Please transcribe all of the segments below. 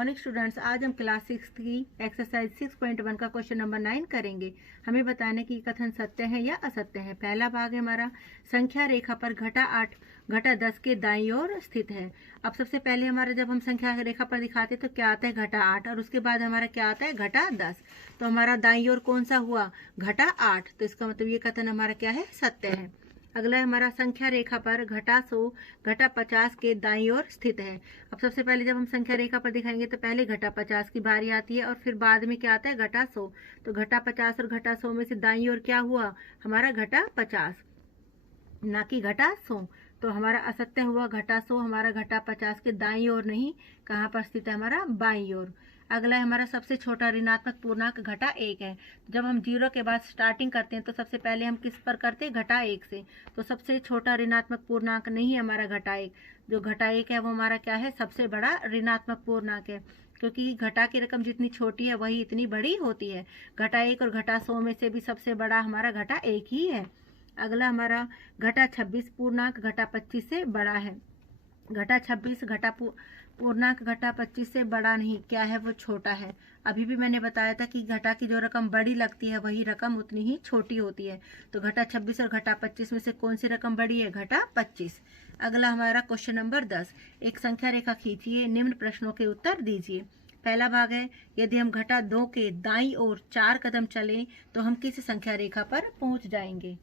Morning students. आज हम class 6 की एक्सरसाइज 6.1 का क्वेश्चन नंबर 9 करेंगे। हमें बताने की कथन सत्य है या असत्य है। पहला भाग है हमारा, संख्या रेखा पर घटा 8 घटा 10 के दाईं ओर स्थित है। अब सबसे पहले हमारा जब हम संख्या रेखा पर दिखाते तो क्या आता है, घटा 8, और उसके बाद हमारा क्या आता है, घटा 10। तो हमारा दाईं ओर कौन सा हुआ, घटा 8। तो इसका मतलब ये कथन हमारा क्या है, सत्य है। अगला है हमारा, संख्या रेखा पर घटा 100 घटा 50 के दाईं ओर स्थित है। अब सबसे पहले जब हम संख्या रेखा पर दिखाएंगे तो पहले घटा 50 की बारी आती है और फिर बाद में क्या आता है, घटा 100। तो घटा 50 और घटा 100 में से दाईं ओर क्या हुआ, हमारा घटा 50, ना कि घटा 100। तो हमारा असत्य हुआ, घटा 100 हमारा घटा 50 के दाईं ओर नहीं, कहाँ पर स्थित है, हमारा बाईं ओर। अगला है हमारा, सबसे छोटा ऋणात्मक पूर्णांक घटा 1 है। जब हम 0 के बाद स्टार्टिंग करते हैं तो सबसे पहले हम किस पर करते हैं, घटा 1 से। तो सबसे छोटा ऋणात्मक पूर्णांक नहीं है हमारा घटा 1। जो घटा 1 है वो हमारा क्या है, सबसे बड़ा ऋणात्मक पूर्णांक है, क्योंकि घटा की रकम जितनी छोटी है वही इतनी बड़ी होती है। घटा 1 और घटा 100 में से भी सबसे बड़ा हमारा घटा 1 ही है। अगला हमारा, घटा 26 पूर्णांक घटा 25 से बड़ा है। घटा 26 घटा पूर्णांक घटा 25 से बड़ा नहीं, क्या है, वो छोटा है। अभी भी मैंने बताया था कि घटा की जो रकम बड़ी लगती है वही रकम उतनी ही छोटी होती है। तो घटा 26 और घटा 25 में से कौन सी रकम बड़ी है, घटा 25। अगला हमारा क्वेश्चन नंबर 10, एक संख्या रेखा खींचिए, निम्न प्रश्नों के उत्तर दीजिए। पहला भाग है, यदि हम घटा 2 के दाईं ओर 4 कदम चलें तो हम किस संख्या रेखा पर पहुंच जाएंगे।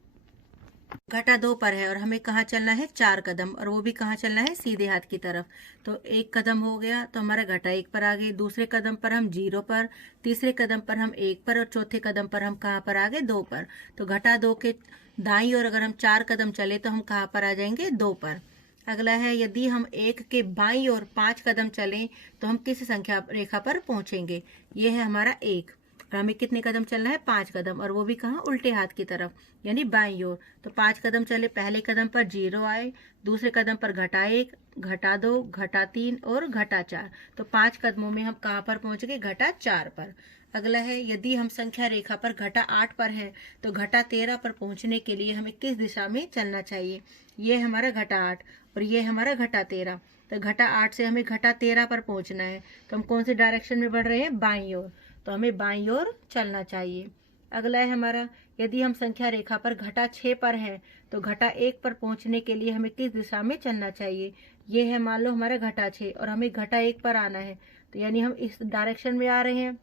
घटा 2 पर है और हमें कहाँ चलना है, 4 कदम, और वो भी कहाँ चलना है, सीधे हाथ की तरफ। तो एक कदम हो गया तो हमारा घटा 1 पर आ गए, दूसरे कदम पर हम 0 पर, तीसरे कदम पर हम 1 पर, और चौथे कदम पर हम कहाँ पर आ गए, 2 पर। तो घटा 2 के दाईं ओर अगर हम 4 कदम चले तो हम कहाँ पर आ जाएंगे, 2 पर। अगला है, यदि हम 1 के बाईं ओर 5 कदम चलें तो हम किस संख्या रेखा पर पहुंचेंगे। ये है हमारा 1, और हमें कितने कदम चलना है, 5 कदम, और वो भी कहाँ, उल्टे हाथ की तरफ, यानी बाईं ओर। तो 5 कदम चले, पहले कदम पर 0 आए, दूसरे कदम पर घटा 1, घटा 2, घटा 3 और घटा 4। तो 5 कदमों में हम कहाँ पर पहुंच गए, घटा 4 पर। अगला है, यदि हम संख्या रेखा पर घटा 8 पर है तो घटा 13 पर पहुंचने के लिए हमें किस दिशा में चलना चाहिए। ये हमारा घटा 8 और ये हमारा घटा 13। तो घटा 8 से हमें घटा 13 पर पहुंचना है, तो हम कौन से डायरेक्शन में बढ़ रहे हैं, बाईं ओर। तो हमें बाईं ओर चलना चाहिए। अगला है हमारा, यदि हम संख्या रेखा पर घटा 6 पर हैं तो घटा 1 पर पहुंचने के लिए हमें किस दिशा में चलना चाहिए। ये है मान लो हमारा घटा 6 और हमें घटा 1 पर आना है, तो यानी हम इस डायरेक्शन में आ रहे हैं।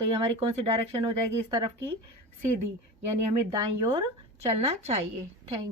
तो ये हमारी कौन सी डायरेक्शन हो जाएगी, इस तरफ की, सीधी, यानी हमें दाईं ओर चलना चाहिए। थैंक